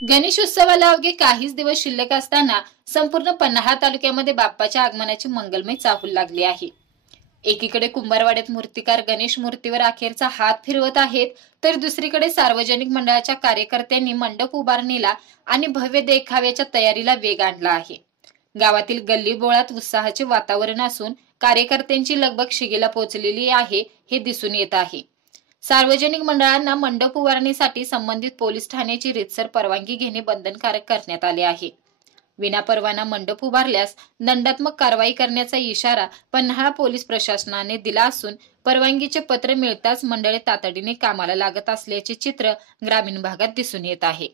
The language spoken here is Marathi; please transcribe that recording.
गणेशोत्सवाला अवघे काहीच दिवस शिल्लक असताना संपूर्ण पन्हाळा तालुक्यामध्ये बाप्पाच्या आगमनाची मंगलमय चाहूल लागली आहे। एकीकडे कुंभारवाड्यात मूर्तिकार गणेश मूर्तीवर अखेरचा हात फिरवत आहेत, तर दुसरीकडे सार्वजनिक मंडळाच्या कार्यकर्त्यांनी मंडप उभारणीला आणि भव्य देखाव्याच्या तयारीला वेग आणला आहे। गावातील गल्लीबोळात उत्साहाचे वातावरण असून कार्यकर्त्यांची लगबग शिगेला पोहोचलेली आहे हे दिसून येत आहे। सार्वजनिक मंडळांना मंडप उभारणीसाठी संबंधित पोलीस ठाण्याची रीतसर परवानगी घेणे बंधनकारक करण्यात आले आहे। विनापरवाना मंडप उभारल्यास दंडात्मक कारवाई करण्याचा इशारा पन्हाळा पोलीस प्रशासनाने दिला असून परवानगीचे पत्र मिळताच मंडळे तातडीने कामाला लागत असल्याचे चित्र ग्रामीण भागात दिसून येत आहे।